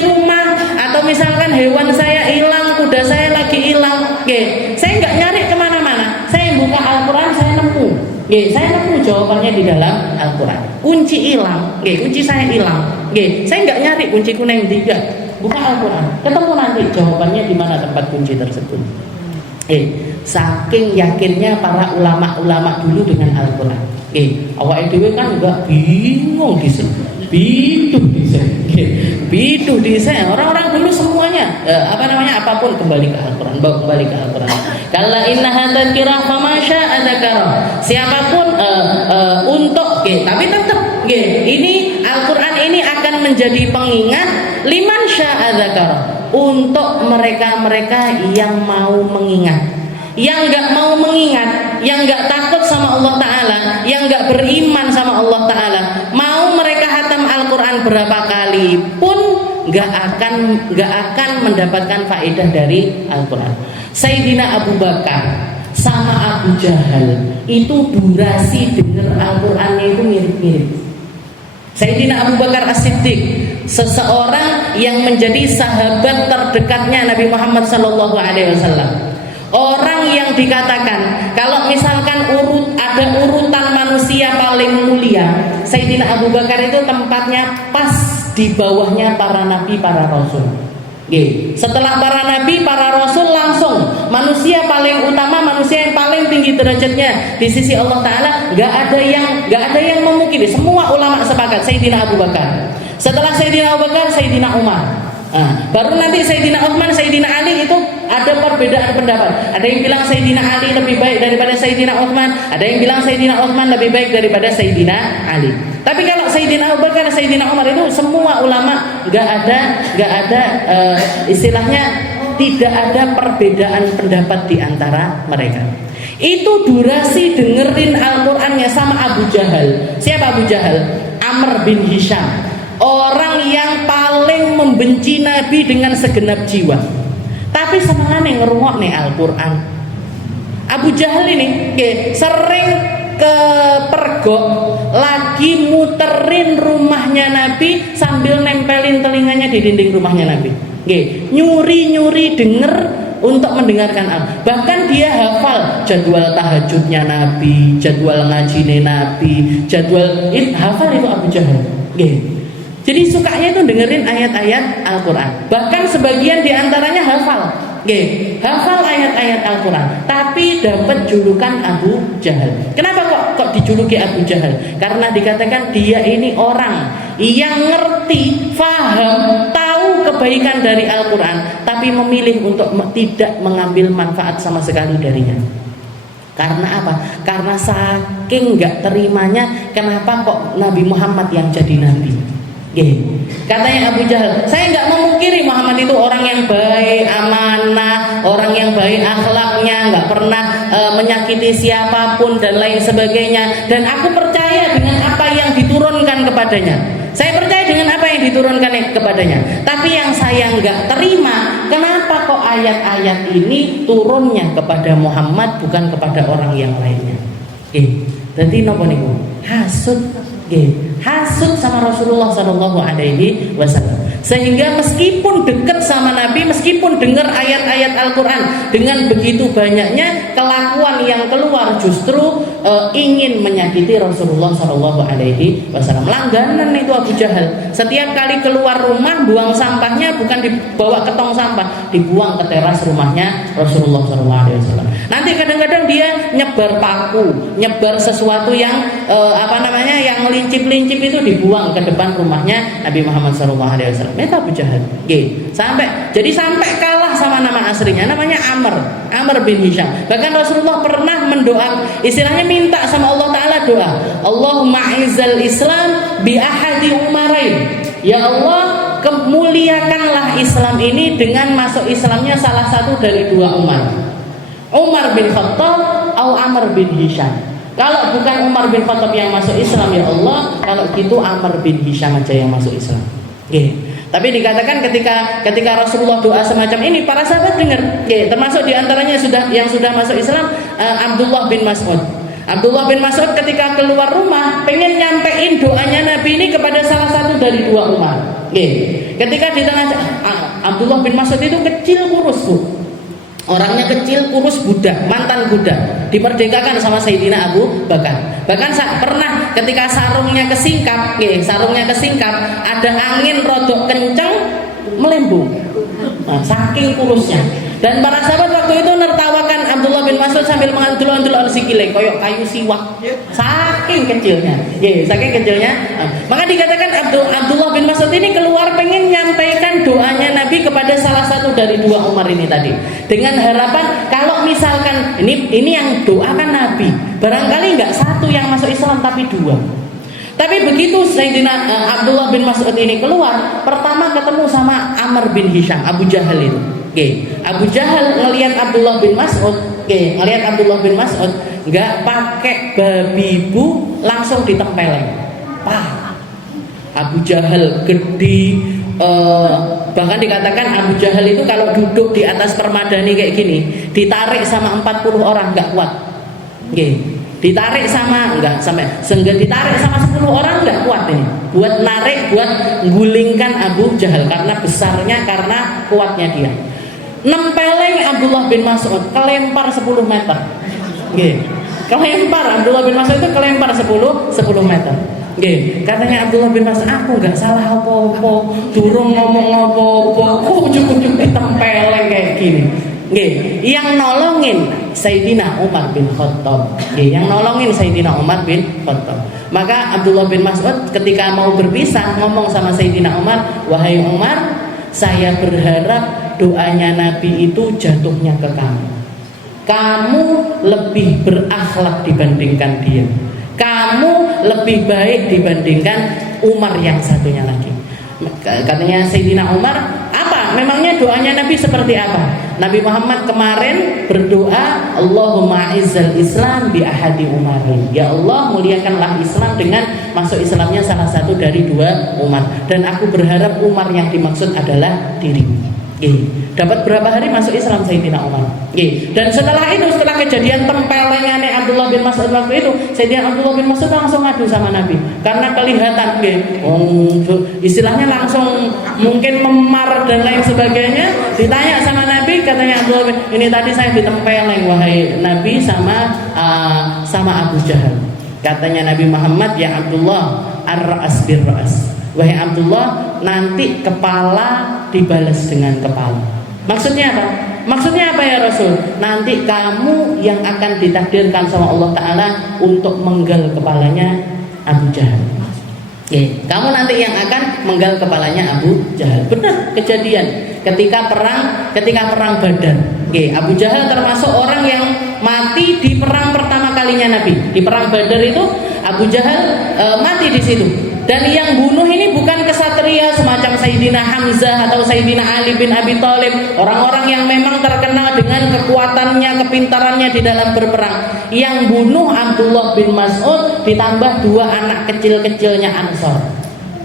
rumah, atau misalkan hewan saya hilang, kuda saya lagi hilang, saya nggak nyari kemana-mana, saya buka Al-Quran, saya nemu. Saya nemu jawabannya di dalam Al-Quran. Kunci hilang, kunci saya hilang, saya nggak nyari kunci kuning tiga. Buka Al-Quran, ketemu nanti jawabannya di mana tempat kunci tersebut. Saking yakinnya para ulama-ulama dulu dengan Al-Quran. Awak dhewe kan juga bingung biduh dhisik. Orang-orang dulu semuanya apapun kembali ke Al-Quran, kembali ke Al-Quran. Kalla innaha tadhkirah faman syaa'a dzakara. Siapapun tapi tetap ini Al-Quran ini akan menjadi pengingat liman syaa'a dzakara, untuk mereka-mereka yang mau mengingat. Yang nggak mau mengingat, yang nggak takut sama Allah Ta'ala, yang nggak beriman sama Allah Ta'ala, mau mereka hatam Al-Quran berapa kali pun nggak akan mendapatkan faedah dari Al-Quran. Sayyidina Abu Bakar sama Abu Jahal itu durasi dengar Al-Qurannya itu mirip-mirip. Sayyidina Abu Bakar As-Siddiq, seseorang yang menjadi sahabat terdekatnya Nabi Muhammad SAW. Orang yang dikatakan kalau misalkan ada urutan manusia paling mulia, Sayyidina Abu Bakar itu tempatnya pas di bawahnya para nabi, para rasul. Setelah para nabi, para rasul, langsung manusia paling utama, manusia yang paling tinggi derajatnya di sisi Allah Ta'ala. Gak ada yang memungkiri. Semua ulama sepakat Sayyidina Abu Bakar. Setelah Sayyidina Abu Bakar, Sayyidina Umar. Baru nanti Sayyidina Utsman, Sayyidina Ali itu ada perbedaan pendapat. Ada yang bilang Sayyidina Ali lebih baik daripada Sayyidina Utsman, ada yang bilang Sayyidina Utsman lebih baik daripada Sayyidina Ali. Tapi kalau Sayyidina Abu Bakar, Sayyidina Umar itu semua ulama nggak ada istilahnya tidak ada perbedaan pendapat di antara mereka. Itu durasi dengerin Al-Qur'annya sama Abu Jahal. Siapa Abu Jahal? Amr bin Hisham. Orang yang paling membenci Nabi dengan segenap jiwa, tapi senengane ngerungok nih Al-Quran. Abu Jahal ini sering ke pergok, lagi muterin rumahnya Nabi sambil nempelin telinganya di dinding rumahnya Nabi. Nyuri denger untuk mendengarkan bahkan dia hafal jadwal tahajudnya Nabi, jadwal ngajine Nabi, hafal itu Abu Jahal. Jadi sukanya itu dengerin ayat-ayat Al-Quran. Bahkan sebagian diantaranya hafal ayat-ayat Al-Quran, tapi dapat julukan Abu Jahal. Kenapa kok dijuluki Abu Jahal? Karena dikatakan dia ini orang yang ngerti, faham, tahu kebaikan dari Al-Quran, tapi memilih untuk tidak mengambil manfaat sama sekali darinya. Karena apa? Karena saking gak terimanya, kenapa kok Nabi Muhammad yang jadi Nabi? Katanya Abu Jahal, saya nggak memungkiri Muhammad itu orang yang baik, amanah, orang yang baik akhlaknya, nggak pernah menyakiti siapapun dan lain sebagainya. Dan aku percaya dengan apa yang diturunkan kepadanya. Saya percaya dengan apa yang diturunkan kepadanya. Tapi yang saya nggak terima, kenapa kok ayat-ayat ini turunnya kepada Muhammad bukan kepada orang yang lainnya? Jadi nopo niku hasud. Hasud sama Rasulullah Shallallahu Alaihi Wasallam, sehingga meskipun dekat sama Nabi, meskipun dengar ayat-ayat Al-Quran, dengan begitu banyaknya kelakuan yang keluar justru ingin menyakiti Rasulullah Shallallahu Alaihi Wasallam. Langganan itu Abu Jahal, setiap kali keluar rumah buang sampahnya bukan dibawa ke tong sampah, dibuang ke teras rumahnya Rasulullah Shallallahu Alaihi Wasallam. Nanti kadang-kadang dia nyebar paku, nyebar sesuatu yang yang lincip-lincip itu dibuang ke depan rumahnya Nabi Muhammad SAW. Itu Abu Jahal. Sampai kalah sama nama aslinya, namanya Amr bin Hisham. Bahkan Rasulullah pernah mendoa, istilahnya minta sama Allah Ta'ala doa, Allahumma izzal Islam bi ahadi umarain. Ya Allah, kemuliakanlah Islam ini dengan masuk Islamnya salah satu dari dua Umar, Umar bin Khattab atau Amr bin Hisham. Kalau bukan Umar bin Khattab yang masuk Islam, ya Allah, kalau gitu Amr bin Hisham aja yang masuk Islam. Tapi dikatakan ketika Rasulullah doa semacam ini, para sahabat dengar. Termasuk diantaranya yang sudah masuk Islam, Abdullah bin Mas'ud. Abdullah bin Mas'ud ketika keluar rumah pengen nyampein doanya Nabi ini kepada salah satu dari dua Umar. Ketika di tengah, Abdullah bin Mas'ud itu kecil kurus, Bu. Orangnya kecil, kurus, budak, mantan budak, dimerdekakan sama Sayyidina Abu Bakar. Bahkan pernah ketika sarungnya kesingkap, ada angin rodok kencang melembung, saking kurusnya. Dan para sahabat waktu itu nertawakan Abdullah bin Mas'ud sambil mengadul-adul sikile koyok kayu siwak, saking kecilnya. Maka dikatakan Abdullah bin Mas'ud ini keluar pengen nyampaikan doanya Nabi kepada salah satu dari dua Umar ini tadi, dengan harapan kalau misalkan ini yang doakan Nabi, barangkali nggak satu yang masuk Islam tapi dua. Tapi begitu Sayyidina Abdullah bin Mas'ud ini keluar, pertama ketemu sama Amr bin Hisham, Abu Jahal itu. Abu Jahal ngelihat Abdullah bin Mas'ud, nggak pakai babi bu, langsung ditempeleng. Abu Jahal gede, bahkan dikatakan Abu Jahal itu kalau duduk di atas permadani kayak gini, ditarik sama 40 orang nggak kuat. Ditarik sama 10 orang nggak kuat ini. Buat narik, buat gulingkan Abu Jahal karena besarnya, karena kuatnya dia. Nempeleng Abdullah bin Mas'ud, kelempar 10 meter. Abdullah bin Mas'ud itu kelempar 10 meter. Katanya Abdullah bin Mas'ud, aku nggak salah apa-apa, durung ngomong apa-apa, kok cukup ditempeleng kayak gini. Yang nolongin Sayyidina Umar bin Khattab. Maka Abdullah bin Mas'ud ketika mau berpisah ngomong sama Sayyidina Umar, wahai Umar, saya berharap doanya Nabi itu jatuhnya ke kamu. Kamu lebih berakhlak dibandingkan dia. Kamu lebih baik dibandingkan Umar yang satunya lagi. Katanya Sayyidina Umar, apa? Memangnya doanya Nabi seperti apa? Nabi Muhammad kemarin berdoa, Allahumma izzal Islam bi ahadi Umarin. Ya Allah, muliakanlah Islam dengan masuk Islamnya salah satu dari dua Umar. Dan aku berharap Umar yang dimaksud adalah dirimu. Dapat berapa hari masuk Islam Sayyidina Umar. Dan setelah itu, setelah kejadian tempelengannya Abdullah bin Mas'ud waktu itu, Sayyidina Abdullah bin Mas'ud langsung ngadu sama Nabi karena kelihatan istilahnya langsung mungkin memar dan lain sebagainya. Ditanya sama Nabi, katanya Abdullah bin, ini tadi saya ditempeleng wahai Nabi sama Abu Jahal. Katanya Nabi Muhammad, ya Abdullah, ar-ra'as bir-ra'as. Wahai Abdullah, nanti kepala dibalas dengan kepala. Maksudnya apa? Maksudnya apa ya Rasul? Nanti kamu yang akan ditakdirkan sama Allah Ta'ala untuk menggal kepalanya Abu Jahal. Kamu nanti yang akan menggal kepalanya Abu Jahal. Benar kejadian ketika perang Badar. Abu Jahal termasuk orang yang mati di perang pertama kalinya Nabi. Di perang Badar itu Abu Jahal mati di situ. Dan yang bunuh ini bukan Sayyidina Hamzah atau Sayyidina Ali bin Abi Thalib, orang-orang yang memang terkenal dengan kekuatannya, kepintarannya di dalam berperang. Yang bunuh Abdullah bin Mas'ud ditambah 2 anak kecil-kecilnya Ansor.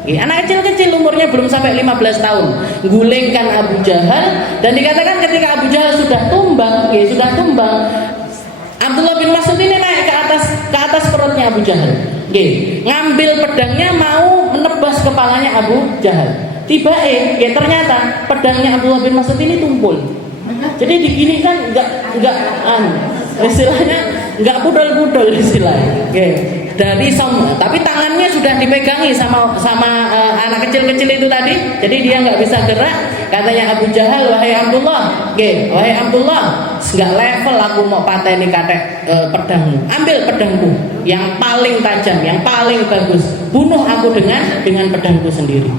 Anak kecil-kecil umurnya belum sampai 15 tahun, gulingkan Abu Jahal, dan dikatakan ketika Abu Jahal sudah tumbang, Abdullah bin Mas'ud ini naik ke atas perutnya Abu Jahal. Ngambil pedangnya mau menebas kepalanya Abu Jahal. Tiba ternyata pedangnya Abdullah bin Mas'ud ini tumpul. Jadi diginikan istilahnya enggak pudel-pudel istilahnya. Dari tapi tangannya sudah dipegangi sama anak kecil-kecil itu tadi. Jadi dia nggak bisa gerak. Katanya Abu Jahal, wahai Abdullah, nggak level aku mau pateni pedangmu. Ambil pedangku yang paling tajam, yang paling bagus. Bunuh aku dengan pedangku sendiri.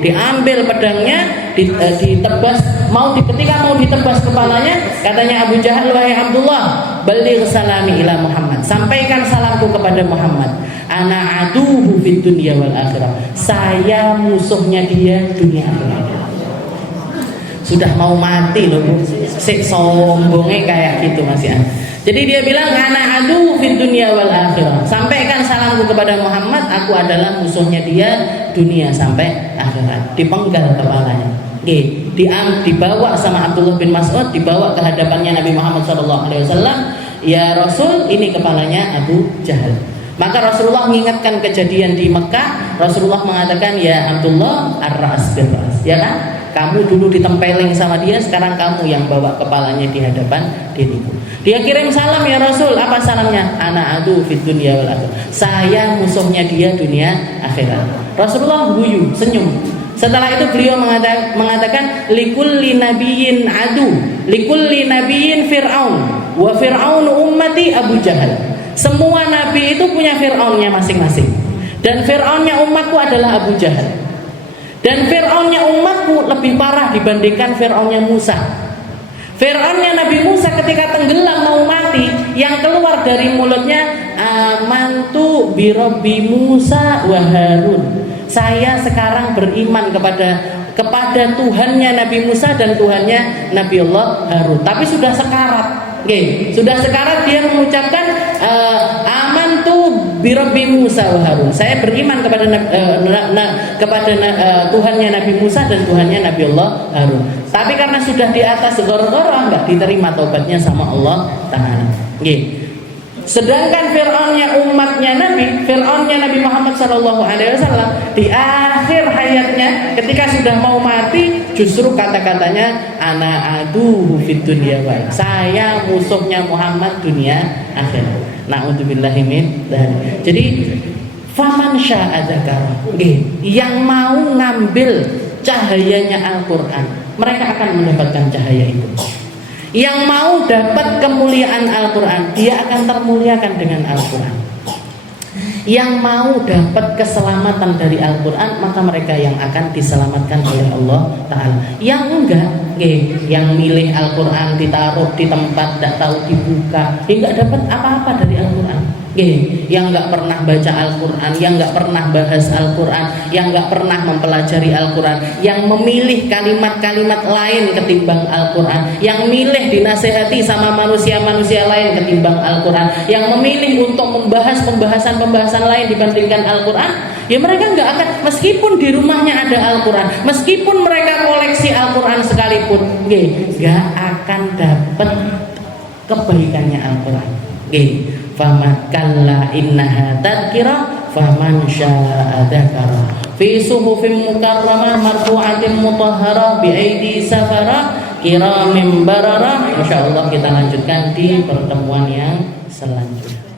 Diambil pedangnya, ditebas. Ketika mau ditebas kepalanya, katanya Abu Jahal, wahai Abdullah, baligh salami ila Muhammad. Sampaikan salamku kepada Muhammad. Ana aduhu fid dunya wal akhirah. Saya musuhnya dia dunia akhirat. Sudah mau mati loh, sombongnya kayak gitu Mas ya. Jadi dia bilang ana aduhu fid dunya wal akhirah. Sampaikan salamku kepada Muhammad, aku adalah musuhnya dia dunia sampai akhirat. Dipenggal kepalanya. Dibawa sama Abdullah bin Mas'ud, dibawa ke hadapannya Nabi Muhammad SAW. Ya Rasul, ini kepalanya Abu Jahal. Maka Rasulullah mengingatkan kejadian di Mekah. Rasulullah mengatakan, ya Abdullah, ar-ras bil-ras. Ya kan? Kamu dulu ditempeleng sama dia, sekarang kamu yang bawa kepalanya di hadapan diriku. Dia kirim salam, ya Rasul. Apa salamnya? Ana adu fid dunya wal akhirah. Saya musuhnya dia dunia akhirat. Rasulullah guyu, senyum. Setelah itu beliau mengatakan likulli nabiyyin adu, likulli nabiyyin fir'aun, wa fir'aunu ummati Abu Jahal. Semua nabi itu punya fir'aunnya masing-masing. Dan fir'aunnya umatku adalah Abu Jahal. Dan fir'aunnya umatku lebih parah dibandingkan fir'aunnya Musa. Fir'aunnya Nabi Musa ketika tenggelam mau mati, yang keluar dari mulutnya amantu bi rabbi Musa wa Harun. Saya sekarang beriman kepada Tuhannya Nabi Musa dan Tuhannya Nabi Allah Harun. Tapi sudah sekarat. Sudah sekarat dia mengucapkan amantu bi rabbi Musa wa Harun. Saya beriman kepada Tuhannya Nabi Musa dan Tuhannya Nabi Allah Harun. Tapi karena sudah di atas gor-gor enggak diterima taubatnya sama Allah Taala. Sedangkan Fir'aunnya umatnya Fir'aunnya Nabi Muhammad SAW di akhir hayatnya ketika sudah mau mati justru kata-katanya ana aduhu fid dunya wal. Saya musuhnya Muhammad dunia akhirat. Na'udzubillahi min dzalik. Jadi faman syaa dzakara. Yang mau ngambil cahayanya Al-Qur'an, mereka akan mendapatkan cahaya itu. Yang mau dapat kemuliaan Al-Quran, dia akan termuliakan dengan Al-Quran. Yang mau dapat keselamatan dari Al-Quran, maka mereka yang akan diselamatkan oleh Allah Ta'ala. Yang enggak, yang milih Al-Quran ditaruh di tempat tidak tahu dibuka, dia enggak dapat apa-apa dari Al-Quran. Yang enggak pernah baca Al-Quran, yang enggak pernah bahas Al-Quran, yang enggak pernah mempelajari Al-Quran, yang memilih kalimat-kalimat lain ketimbang Al-Quran, yang milih dinasehati sama manusia-manusia lain ketimbang Al-Quran, yang memilih untuk membahas pembahasan lain dibandingkan Al-Quran, ya mereka enggak akan, meskipun di rumahnya ada Al-Quran, meskipun mereka koleksi Al-Quran sekalipun, enggak akan dapat kebaikannya Al-Quran. Faman kalla innaha tadhkirah faman syaa'a dzakara fi suhufin mukarramah marfu'atin mutahharah bi aidi safara kiramin bararah. Insyaallah kita lanjutkan di pertemuan yang selanjutnya.